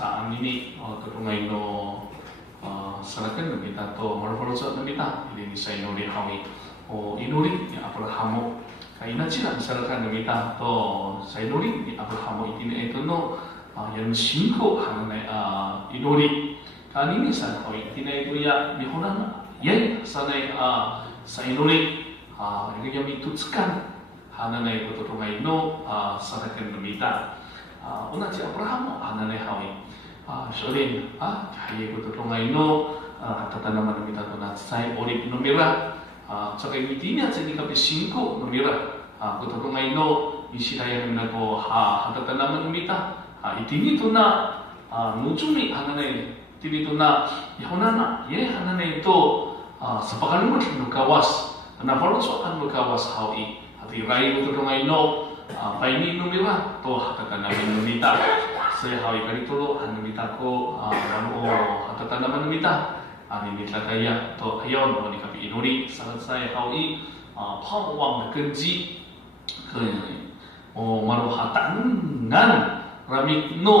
sa amini tutungay no sarakan namita to marupolosa namita ini sa inuri hawi o inuri ni Abrahamo kaina sila sarakan namita to sa inuri ni Abrahamo itini ito no yang singko hanay inuri kanini sa hawi itini ito ya mihonan yay sanay sa inuri ini yang itutskan hanay ito tutungay no sarakan namita una si Abraham hanane hawi soalin kaya ko tutungay no tatanaman namita to na say orip numera saka imitinya sa di kapi 5 numera ko tutungay no isiraya na ko tatanaman namita itini to na nujumi hanane tini to na ihonana ye hanane to sa pakalumot no kawas na parotso kan no kawas hawi ati rai ko tutungay no paini numira to hatatan namin numita saya hawi kali tulo ang numita ko hatatan naman numita ang numita kaya to ayon ni kapi inuri saat saya hawi pawang na kenji maru hatangan ramik no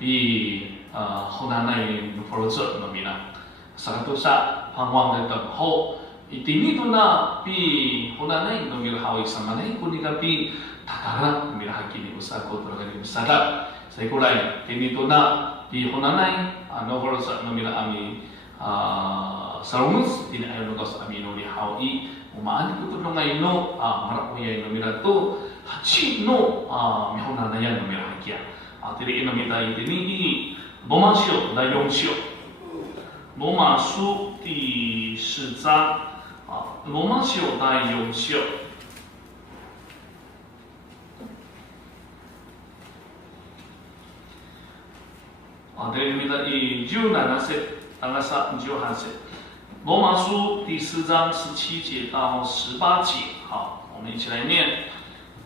pi honanay nuforotso numina satu sa pawang na ho itini to na pi honanay numira hawi sa manay kuni kapi tatara mira hakini usako terkait sadap saya kulai kini tu na di honanai novel sa nomira ami sarumus din ayo nukas ami no di hawi umaan ko tu ngai no marak ya nomira tu hachi no mi honanai nomira hakia tiri nomita ini bomasyo da yongsyo bomasu di 10章bomasyo da yongsyo对，你的以17节，当然是18节。罗马书第4章17节到18节，好，我们一起来念。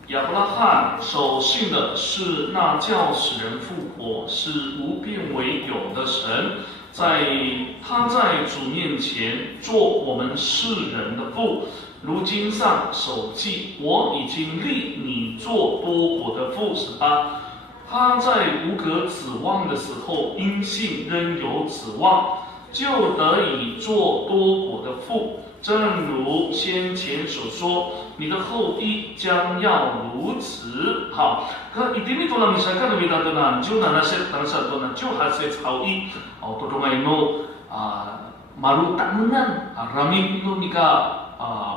亚伯拉罕所信的是那叫使人复活、使无变为有的神，他在主面前做我们世人的父。如经上所记，我已经立你做多国的父18。他在无可指望的时候，因信仍有指望，就得以做多国的父。正如先前所说，你的后裔将要如此。好，可一定多了misalkan lebih tahu na, jo na naset tansa to na jo haset hawi, tutungay no marutangan rami no nika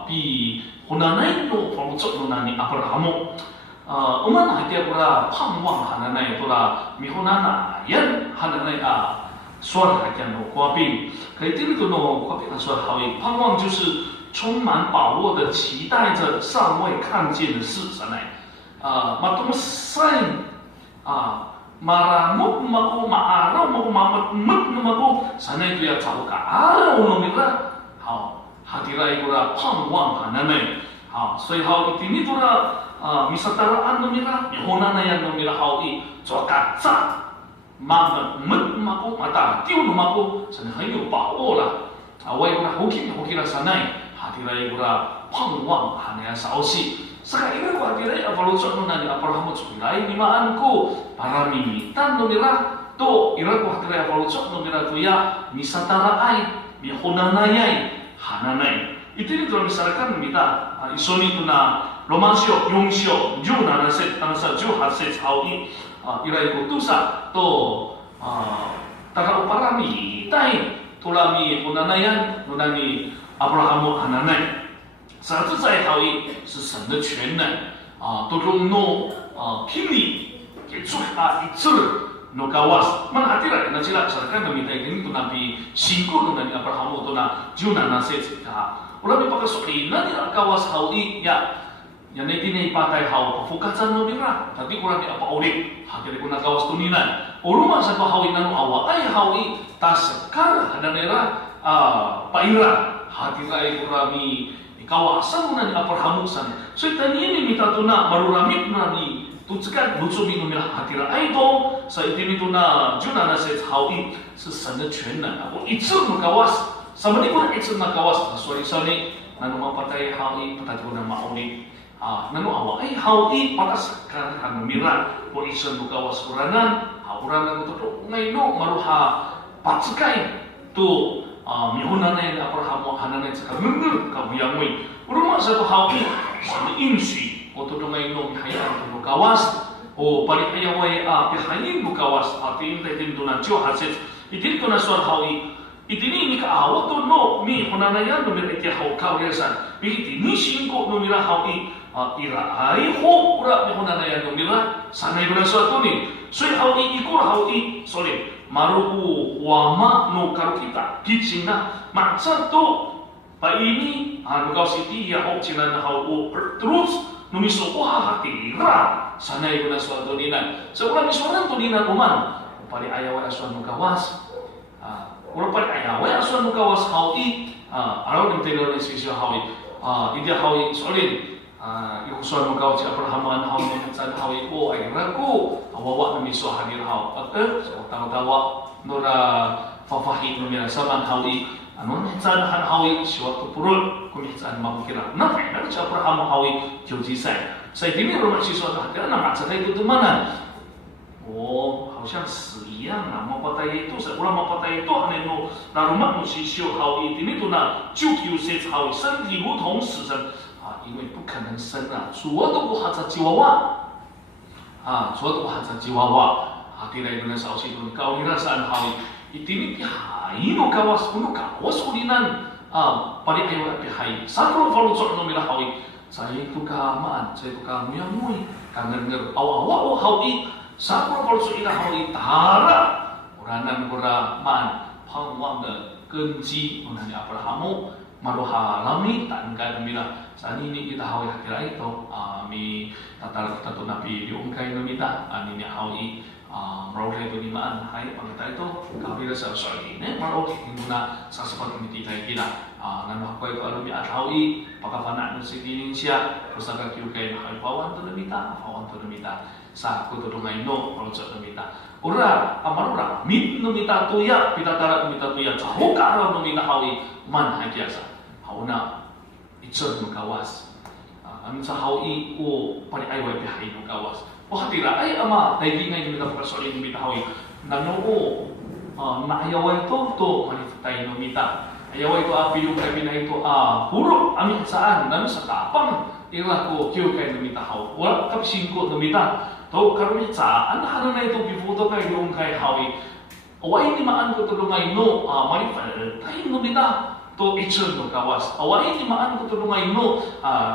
pi hunanay no formutsok no nani Abrahamo. Umana hati pura pangwang hananay pura mihonana yan hananay suara hati no kuapi，可以听得懂kuapi的说hawi，pangwang就是充满把握的期待着尚未看见的事，啥来？matung sign maramut mako maaraw mako mamatmut mako sana itu ya tahu ka araw no mira，好，hati rai pura pangwang hananay，好，所以好ini pura misataraan numira, yahona na yan numira hawi, so katsa, mako mata, tiu numako, sana hayo pa ola, away pura hukila sanay, hatiray pura pangwang hanaya sa osi. Saka iba ko hatiray avalutso no nani Abrahamo tsukiray limaan ko para mimitan numira, to ira ko hatiray avalutso numira to ya misataraay, yahona na yay, hananay. Ito nito misalkan numita, isoni to na 로마시오, 용시오, 17세, 당사 18세 차오이 이라이고 두사 또 다가오 바람이 따이 도라미 호나나얀 노나니 아브라함 하나나이 神在하위 是神的全能都中no kini给出一致 no kawas man hatira na sila sarkan namita ini to nabi 5 to na Abraham to na 17세 ulami pakasuki na ni kawas hawi ya yang ini pakai hau pafukatan no mira tapi kurang apa ulik hakili kuna kawas tuninan uruma sa pahawinan awa ay hawi taskar ada nera paira hati rai kurami kawasan na ni Abrahamusan so tani ini mita tuna maruramit na ni tutsukan lutsumi no mira hati rai do sa itini tuna juna na se hawi 是神的全能我一次no kawas sama ni kuna一次na kawas sorry nanu mapatay hawi patay ko na maulik nanu awa ay hawi patas kan mira po isan bukawas kurangan urana to ngai no maruha patsukai to mihunane na Abraham hanane tsaka nungur ka buyangui uruma sa to hawi sa insi o to ngai no hayan to kawas o pari ayawai pihayin bu kawas atin tin duna jo haset itin to na so hawi itini ni ka awa to no mi hunana yan no mi ke haw kawlesan bi ni singko no mira hawi ira ai ho ura mi hunana yan no mira sanai bula so to ni sui hawi ikur hawi sorry maruku wama no karukita kicina maksa to pa ini kau siti ya hok cina na hau terus numiso hati ra sanai guna suatu dinan seorang misuanan tu dinan uman pari ayawa asuan mukawas urang pari ayawa asuan mukawas hau araw ng telo ng sisyo hau hindi hau solid yung suan mukawas Abrahaman hau ng san hau ko ay raku awawa numiso hadir hau so tawa nora fafahit numira saban hau ano san han hau suatu purul kumisan makukira na na sa Abraham hau joji sai ini rumah siswa tak nama cerita itu mana oh 好像死一样啊 mapatay ito sa ulang mapatay ito ano no na rumah no sisyo hau ini tu na 就求谁好身体如同死人因为不可能生所有都不还在吉娃娃所有都不还在吉娃娃tidak itu nasa usi itu kau kira saan hau ini pihai no kawas ulinan pari ayo pihai sakro falu sok no mila hau saya itu kamaan saya itu kamu yang mui kangen nger awa hau sakro falu sok ina hau tara uranan man pangwang de genji unani Abrahamu maruha lami tangga mila sani ini kita hau kira itu mi tatar kita tu nabi diungkai nomita ani ni hau merauke berimaan hai pangita itu kami rasa soal ini merauke hingga sasapat komiti kita nan aku itu alami athawi pakafana no si Indonesia pusaka kyukai hai pawan tu nomita sa ko to ngai no project nomita ura amarura mit nomita tuya pitatara nomita tuya chahukara nomita hawi man hakiasa hauna itsun mukawas amin sa hawi o pani aiwai pihai mukawas hatira ay ama dahil ngay kita pagkasolin ng bitahoy nanoo na ayaway to manifestay no mita ayaway to api yung kami na ito puro amin saan nami sa tapang ila ko kyo kay no mitahaw wala kapsing ko no mita to karmi saan ano na ito bifuto kay yung kay hawi away ni maan ko tulungay no manifestay no mita to itsun no kawas away ni maan ko tulungay no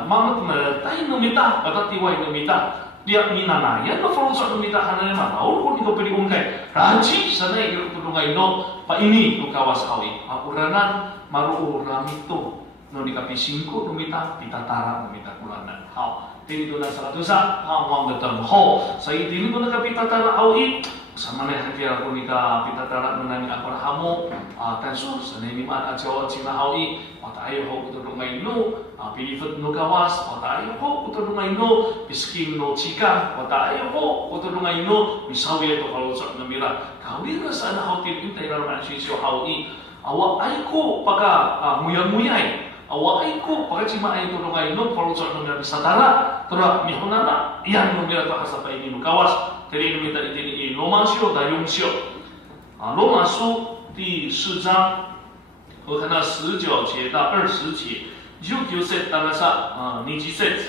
mamat tayo no mita patatiway no mita dia minana ya no follow sa tumita hanan ma or kung ikaw pwede umkay raji sanay ilo tulungay no pa ini no kawas hawi apuranan maruo ramito no nikapising ko tumita pitatara tumita kulanan haw tinito na sa katusa hawang datang ho sa itini ko nakapitatara hawi sama na hakira ko nika pitatara no nani Abrahamu tanso sanay ni man at jawa sina hawi patayo ho tulungay no pilifat no kawas patayo ho tulungay no pisking no chika patayo ho tulungay no misawi ito kalau sa namira kawira sana hautin intay na naman sisyo hawi awa ay ko paka muyay awa ay ko paka cima ay tulungay no kalau sa namira bisatara tura mihunana iyan namira to kasapay ni no kawas teri namita itini Romansyo da Yongsyo罗马书第4章我看到19节到20节19节大概是20节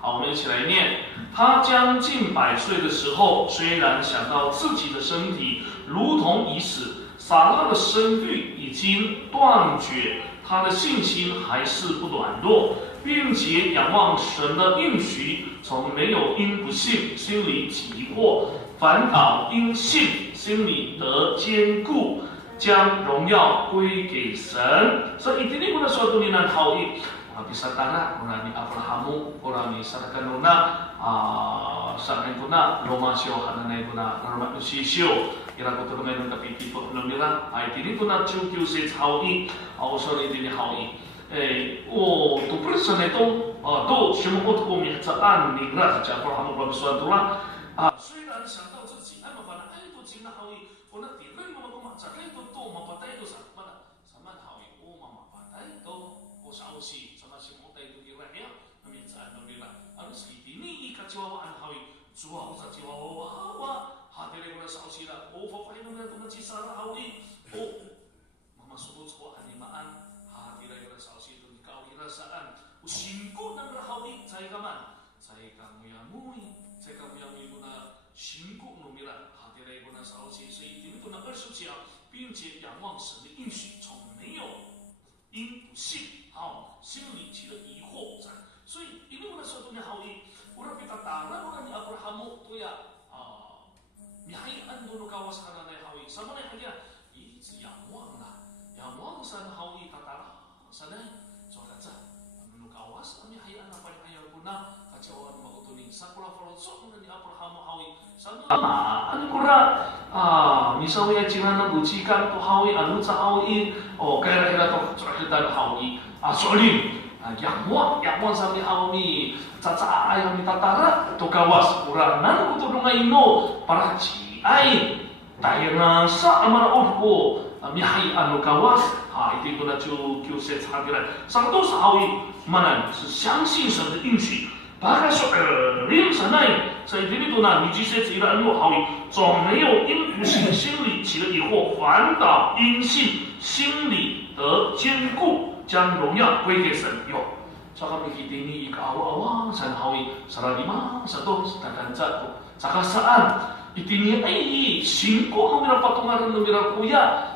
好我们一起来念他将近100岁的时候虽然想到自己的身体如同已死撒拉的生育已经断绝他的信心还是不软弱并且仰望神的应许从没有因不信心里急迫反倒因信心里得坚固将荣耀归给神所以ini muna suatu ninan hawi bisa tanah muna ni Abrahamu orang ni sarakan muna sanay muna Romansyo hananay muna normal sisyo ira ko tulungan ng kapiti po ng nila ay tinito na chukyu se hawi sorry din hawi to person ito to sumukot ko mi sa an ni gra sa Abrahamu pagsuan tulang 虽然想到自己那么把那爱都经那好意，我那点人嘛，我嘛咋爱都多嘛，把带都什么的，什么好意，我嘛嘛把带都我少些，什么是我带都给外面，那么在那边了，而是给你一个叫我安好意，主要是叫我哇哇，哈的 hatire guna sausila o fa nuna tu macisara hawi o mamasubot ko animaan hatire guna sausi tu kau kirasaan usingko nang rahawi sai kaman sai kamu yang mui sai kamu yang guna singko numira hatire guna sausi sai itu tu nak bersucia 并且仰望神的应许，从没有因不信，心里起了疑惑在。所以ini una suatu hawi, ura kita tara ura ni Abrahamu tu ya, mihai an dulu kawas kana na hawi, sama na hanya,仰望啦，仰望sana hawi tatara, sana, so kaca, dulu kawas, mihai an apa yang ayah guna, kacauan makutuning, sakura falso ni Abrahamu hawi, sama. Ano kura? Misalnya cina bucikan tu hawi anu ca hawi kira-kira tu cerita hawi solim yang muat sampai hawi caca ayam minta tara tu kawas uranan kutu dunga ino para ci ai tayana sa amara orko mihai anu kawas itu tu na cu set hadiran satu hawi mana 是相信神的应许 大概说灵神内在这里头呢，你这些自然路好，总没有因不信心里起了疑惑，反倒因信心里得坚固，将荣耀归给神。有，这个比起ini ika awal san hawi salah lima satu sedangkan satu sakasaan itini ai singko numira patungan numira kuya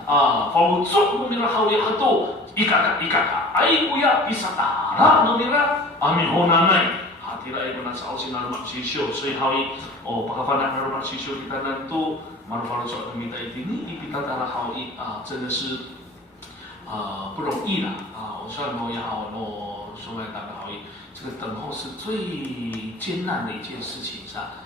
falutsuk numira hawi hatu ika ai kuya bisa tara numira amihonanai hatira itu nasa ausin narumak sisyo, so hawi pakapanan narumak sisyo kita nantu maru-maru soal minta ini kita tara hawi 真的是不容易啦我算no也好no说来大个hawi 这个等候是最艰难的一件事情是吧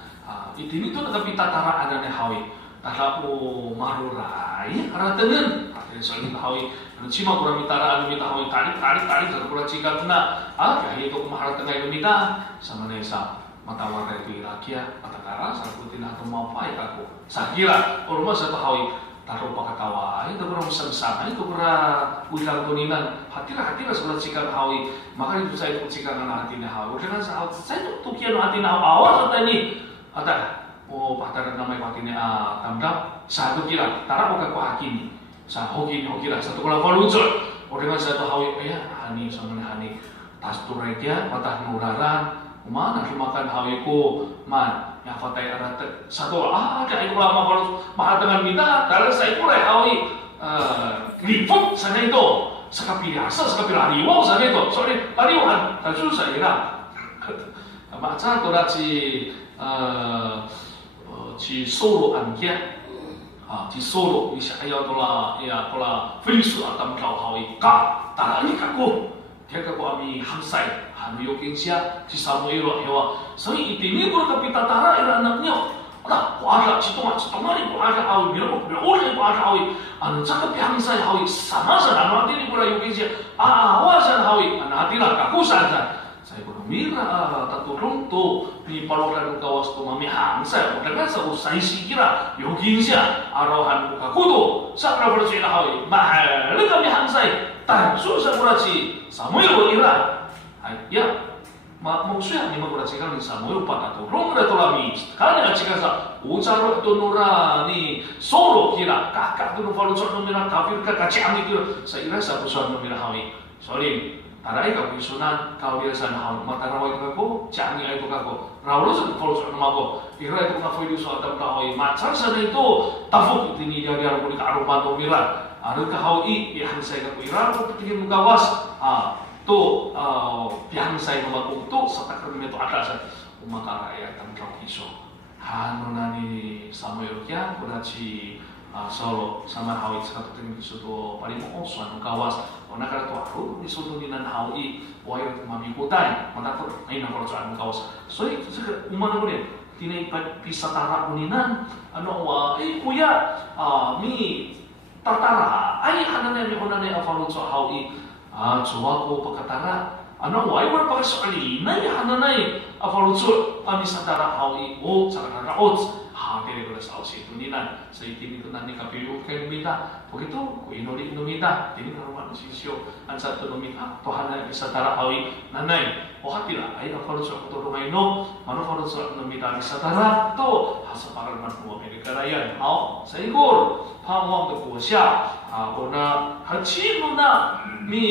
ini tuh tapi tataran ada nih hawi taka maru rai karena tengen akhirnya soal kita hawi cima kurang mitara anu mita hawi tarik dan kurang jika kena kayak itu kemaharan tengah itu mita sama nesa mata warga itu irakia mata kara sarputin atau mau apa aku sakira kalau masa satu hawi taruh pakatawa itu kurang sama itu kurang ulang tuninan hatira sekolah jika hawi maka itu saya itu jika kena hatinya hawi dengan saya tuh kian hatinya awas atau ini ada pataran namanya hatinya tamdam satu kira taruh pakai kuakin sa hoki lah satu kalau lucu dengan satu hawi hani sama hani tas turaikia patah nuraran mana makan hawiku man yang fatai arat satu kayak itu lama kalau mahal dengan minta dalam saya pula hawi liput sana itu sekapil asa sekapil hariwau sana itu sorry hariwan dan susah ya macam tu lah ci solo ankia di Solo Isaya tola ya tola Filisu atam kau hawi ka tarani kaku dia kaku ami hansai hanu yokin sia si Samuel ya so ini pun kapita tara era anaknya lah kuada citoma ni kuada hawi biru orang kuada hawi anu cakap hansai hawi sama sana nanti ni pura yokin sia awasan hawi nanti lah kaku sana saya pun mira taturung tu di paloran kawas tu mami hangsa dengan seusai sikira yokin sia arohan kakudo sakra bersih hawi mahal kami hangsa tan susah kurasi Samuel ira ya maksudnya ni kurasi kan Samuel pada turung ada tolami karena cikasa ucar tu nura ni Solo kira kakak tu falu sok nomira kafir kakak ciang itu saya ira satu sok nomira hawi sorry tarai kau sunan kau dia sana hawi mata rawai kau ciangi itu kau rawlo satu falu sok nomako ira itu nak falu sok adam kau macam sana itu tafuk ini dia pun karupan nomira ada hawi yang saya kau ira kau pergi mukawas tu yang saya membantu tu setakkan itu atas umat rakyat dan kau iso hanu nani Samuel kia kudaci Solo sama hawi satu tinggi suatu paling mau suatu kawas karena kalau tu aku di suatu dinan hawi wahai mami kutai mata tu ini nak kalau suatu kawas so itu sekarang umat aku ni tina bisa tarak uninan anu kuya mi tatara ai hanane mi honane afalu so hawi coba ko pakatara anu wahai ber pakasali nai hanane afalu so ami satara hawi sarana Kira ko sa situ ninan sa itin ito na ni kapiyo kay numita begitu ko inuli numita ini karuan sisyo an satu numita Tuhan na isa tara awi nanay o hatila ay ako sa kutulong no mano ko sa numita isa tara to hasa paral man mo Amerika rayan sa igor pangwang ko siya ona hachi muna ni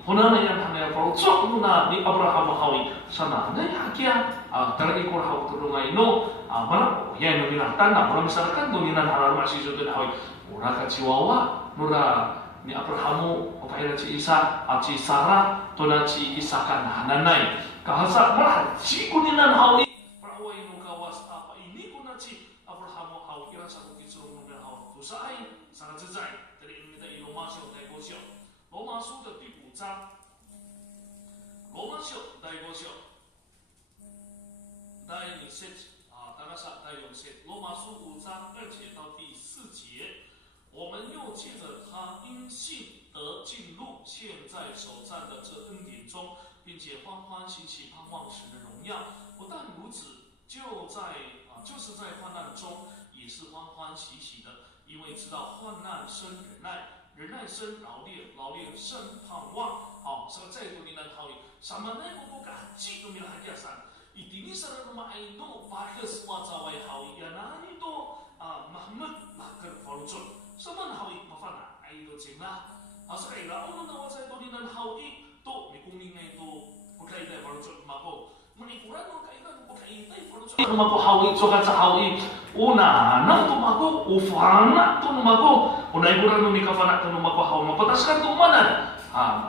Huna na yan hanay parutsok muna ni Abraham hawi sana na yakia talagi ko haw tulungay no mana yan no binatan na mura misalkan duminan haral masih jud hawi ura ka chiwawa nura ni Abraham o kaila ci Isa ci Sarah to na ci Isa kan hananay kahasa mara ci kuninan hawi praway no kawas apa ini ko na ci Abraham hawi kira sa ko kitso no haw to sa ay sa jajay dari ini da iloma syo dai go syo罗马书的第5章，罗马书第5章，第2节大家上第4节，罗马书5章2节到第4节，我们又借着他因信得进入现在所站的这恩典中，并且欢欢喜喜盼望神的荣耀。不但如此，就是在患难中也是欢欢喜喜的，因为知道患难生忍耐。忍耐生劳练，劳练生盼望。所以再度你能好一，什么呢？我感激都没来加上。一定你说的嘛，哎，no，把这是我在为好一，那你都Muhammad nak kerfalujud，什么好一，麻烦啦，哎，都真啦。所以啦，我们那我在度你能好一，都你公民哎都不可以在falujud，嘛不。Manikuran mo kailan ko kaintay falujud. Kung makuhawi so ka sa hawi, una nang tumago, ufana to numago. Unay buran no mikafana to numakuhaw mapatas ka tumanan.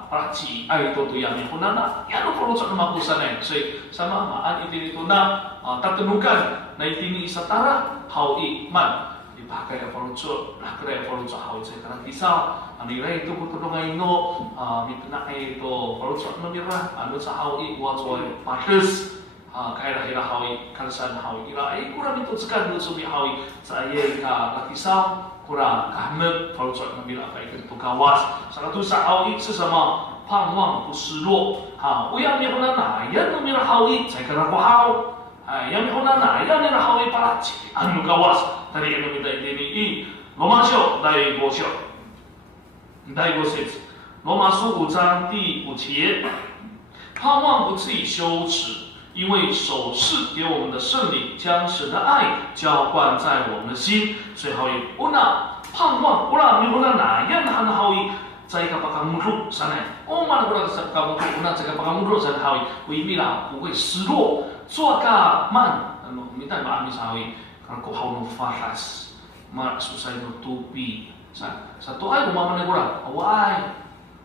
Prachi ay to tuyami kunana. Yan po sa numakusan ay. So sama maan itinito na tatanukan na itini isa tara hawi man. Dipakai falujud, nakre falujud hawi sa tarang isa. Aniray itu kutulungan ino, mitna ay ito falujud no mira. Ano sa hawi wajoy patis. Kaya ira hawi kalsan hawi ira ay kurang itu sekan do subi hawi saya ka lakisam kurang kahnep falujud no mira kay itu kawas. Satu sa hawi sesama 盼望不失落。uyang ni huna na yan no mira hawi saya kana ko haw. Yang ni huna na yan ni hawi para anu kawas. Tadi ano kita ini罗马书第5章。第5节，罗马书5章第5节，盼望不至于羞耻，因为首次给我们的圣灵将神的爱浇灌在我们的心。所以好意，我那盼望，我那你我那哪样的好意，在一个巴卡木路上来，我们我那个巴卡木路，我那这个巴卡木路上好意，未必啦不会失落，做个慢，你但把你好意，kalau kau hau no faras, mak susah no tupi. Satu ay kumaman na gula, away,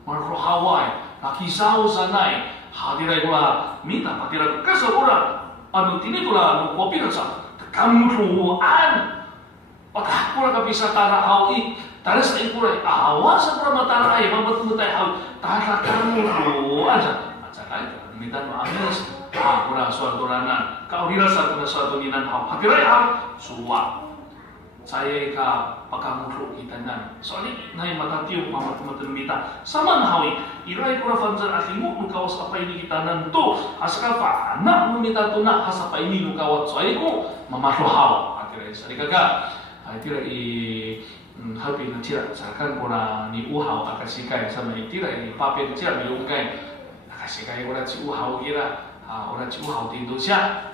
marro haway, nakisaw sanay, hadiray gula, minta patiray kasa gula, ano tini gula, no kopi na sa kamruan, patah gula ka bisa tara hawi, tara sa ikuray, awas sa gula matara ay, mamatutay hawi, tara kamruan sa, at sakay, minta no amis, gula suatu ranan, kau dirasa gula suatu ninan hawi, hadiray hawi, suwa. Saya ka pakamuro kita nan. Soalnya nai matatiyo mamat mita. Sama na hawi. Iray kura fanzan akimu nukawas apa ini kita nan to. Asaka pa anak numita to na hasa pa ini nukawat. Soalnya ko mamaro hawa. Akhirnya sari kaga. Akhirnya habi na tira. Sakan kura ni uhaw akasikai sama itira ini pape tira milungkai. Akasikai kura ci uhaw kira. Ora ci uhaw tindo siya.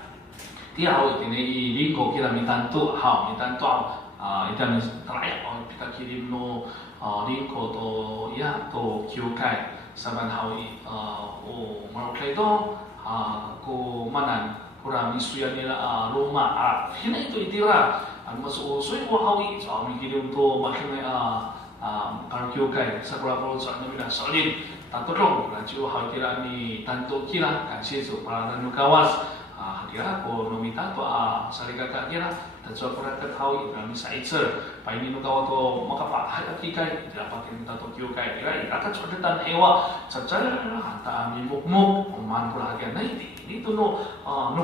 Dia hawi ini lingko kira mitanto haw mitanto. Ita terakhir kita kirim no lingko to ya to kyokai saban hawi maroklay to ko manan kurang isuyan nila Roma hina itu itira masuk soy ko hawi so mi kirim to makin para kyokai sa kura pro sa nila solid tatulong na chiu hawi kira ni tanto kira kasi so para nanu kawas dia ko nomita to sarigata kira tatso ko rat hawi na misa itser pa ini no kawa to makapahal at ikay dapat kita to kyokai kira irakat sodetan ewa sacara hanta mi mukmuk man ko lagi na ini to no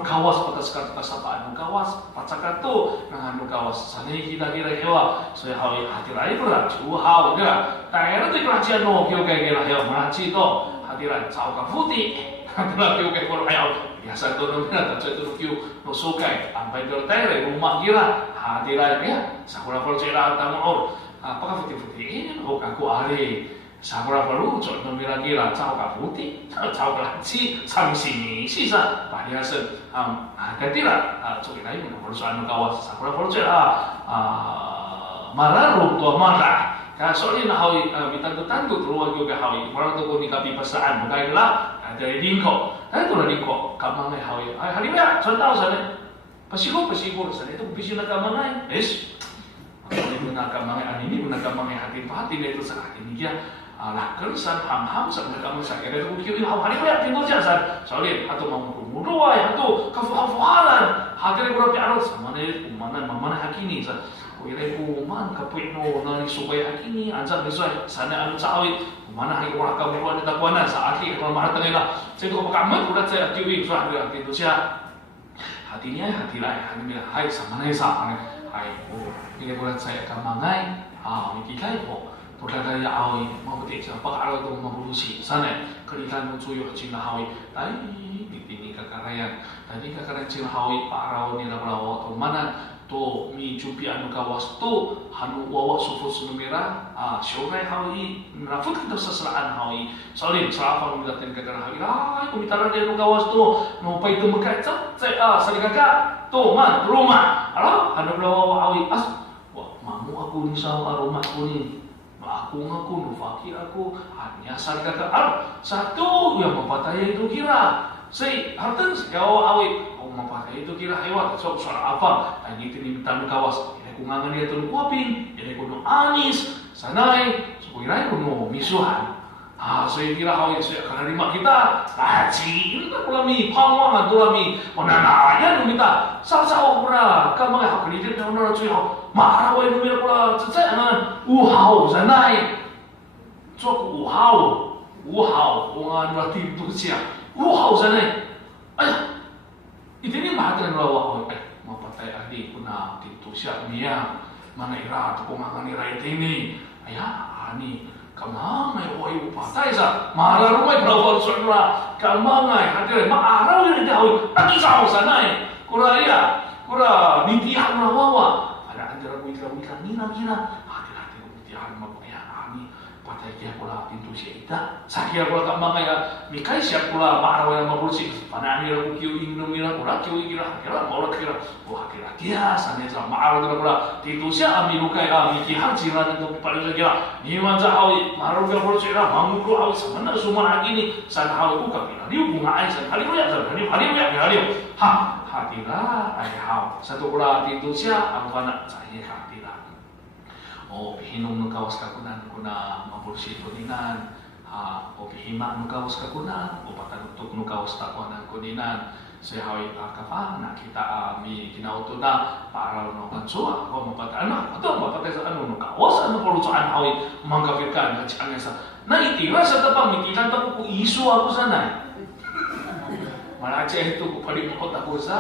kawas patas ka kasapa no kawas patsaka to na no kawas sanay kita kira ewa so hawi hatirai pura chu haw kira taera to krachian no kyokai kira ewa marachi to hatirai chao ka futi hatirai kyokai ko ayaw biasa to no na tatso to kyo no sukai ampai do taera rumah kira hati lain ya sakura kalau cerita tamu apakah putih-putih ini aku ari sakura perlu contoh kira-kira cakap putih cakap laci samsini sisa variasi ketira coba lain perlu soal kawas sakura perlu cerita marah tua marah soalnya hawi bitantu-tantu terus juga hawi orang tu ni kapi pasaan bukan lah dari dingko tu lah dingko kamang hawi hari ni contoh sana Pasigo sana itu bisi na kamangay. Ini guna kamangay, ini guna kamangay hati-hati na ito sa akin. Niya, lakal san ham-ham sa mga kamang sa kaya. Ito kiyo, hari ko yan, tingko dyan sa. Sorry, ato mamumuruay, ato kafuhafuhalan. Hati na ko na piaro, sa manay, umanan, mamana hakini. Sa kuiray ko, man, kapuit no, nanisubay hakini. Ansan, nisoy, sana anong sa awit. Umana hay ko nakaburuan na tapuanan sa akin. Ito mahatang nila. Sa ito ko pakamat, ulat sa kiwi. So, hati ito siya. Hatinya hati lain, hati bila hai sama nai sama nai, hai ini buat saya kamangai, mikikai po, bukan dari awi mau betul siapa kalau tu mau berusi sana, kerikan mencuyo cina hawi, tapi ini kakarayan, tadi kakarayan cina hawi parau ni lah parau tu mana tu mi cupi anu kawas tu hanu wawa sufu sunumira, syorai hawi, nafut kita sesalaan hawi, soalnya serapa mengatain kakarayan hawi, aku minta dia anu kawas tu, no pai tu mekai saya sari kakak tu man rumah alah ada berapa awi wah mamu aku ni sama rumah aku ni aku ngaku nu fakir aku hanya sari kakak satu yang mempataya itu kira saya hartan jauh awi mempataya itu kira hewan sok suara apa tadi itu ni minta kawas ini aku ngangan dia tu kuapin ini aku nu anis sanai sebuirai aku nu misuhan saya kira hal yang saya akan terima kita cinta pula mi pangwangan tu mi onanaya nu kita sa pula kamu yang hakni dia nak nak cuy marah wei nu mi pula cecengan hao sanai cok hao ongan berarti tu sia hao sanai ayah itu ni mah ada lawa mau patai ahli kuna itu sia mia mana ira tu pengangan ira ini ayah ani kamangai oi patai sa malah rumai berapa soalnya kamangai hadir maarau yang jauh tapi jauh sana kuraya bintihan rawawa ada antara kuikan nina hati-hati bintihan mapaya ani patai dia pula pintu siita sakya pula kamangai mikai siap pula maarau yang mabursik pada ani aku kiu ingin mira pula kiu kira mau kira wah kira dia sana sama maarau pula pintu siap ami lukai ami kihan jiran untuk paling kira ni manja hawi maarau yang mabursik lah mamuklu hawi sebenarnya semua lagi ni sana hawi bukan kira dia bunga aisan hari hatilah ayah satu pula pintu siap aku anak saya hatilah hinum nu kawas kakunan kuna mabursik kuningan pihima nu kawas kakunan patanutuk nu kawas kakunan kuningan sehawi kafa nak kita mi kinauto na para no kanso ako mapatana ato mapatay sa anu no kawas anu pulutan hawi mangkapirkan kacangnya sa na itira sa tapang mikitan ta ko isu ako sana malache itu ko pali mo ta ko sa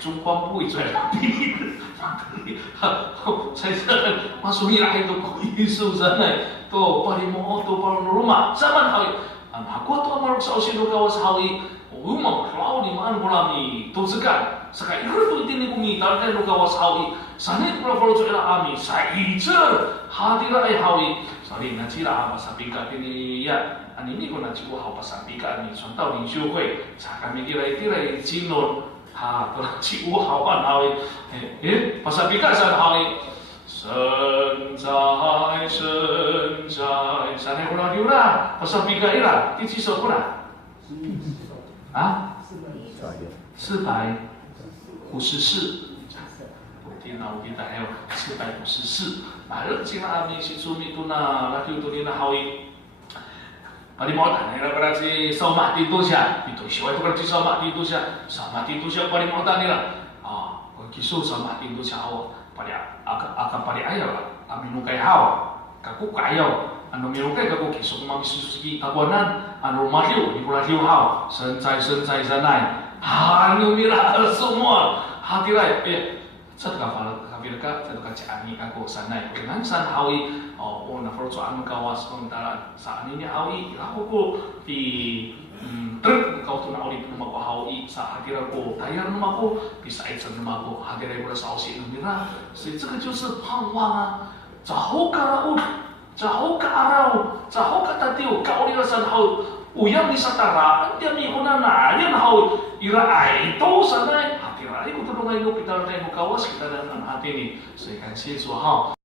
jumpa pui saya masuknya itu ko isu sana to pali mo to para rumah sama hawi aku to amarok sa usino kawas hawi rumah kalau di mana pula mi tujukan sekarang itu ini kami tarkan luka wasawi sanit pula kalau cakap kami saijer hadirah hawi sorry nanti lah apa sabika ini ya ini kau nanti gua apa sabika ini contoh di syukur kami kira cinon terus gua apa hawi pasabika sana hawi senjai sana pula diura pasabika ira tisi sokura 454，电脑给大家454，买了进来你是做咪都那就都你那好一，你冇谈你那个是扫码的多下，你都喜欢这个扫码的多下，扫码的多下，把你冇谈你了，我技术扫码的多下好，把你akan pada ayah lah, aminu kaya hao, kaku kaya. Anu mirukai kaku kisok mami susuki kakuanan anu rumahliu di pulau liu hao sencai sanai anu mira semua hati rai set kafal magkirka sa katsani ako sanay dengan san hawi na for so ang kawas komentara sa niya hawi ako ko di trip kau tu nak ulit nama ko hawi sa hadira ko tayar nama ko bisa aisan nama ko hadira ko sa ausi numira 所以这个就是盼望啊 jauh ka araw jauh ka tatiu kau ni san hau uyang di satara dia mi hunana dia hau ira ai to sanai hadira ko tu ngai no pital tai mo kawas kita dan hati ni 所以感谢主哈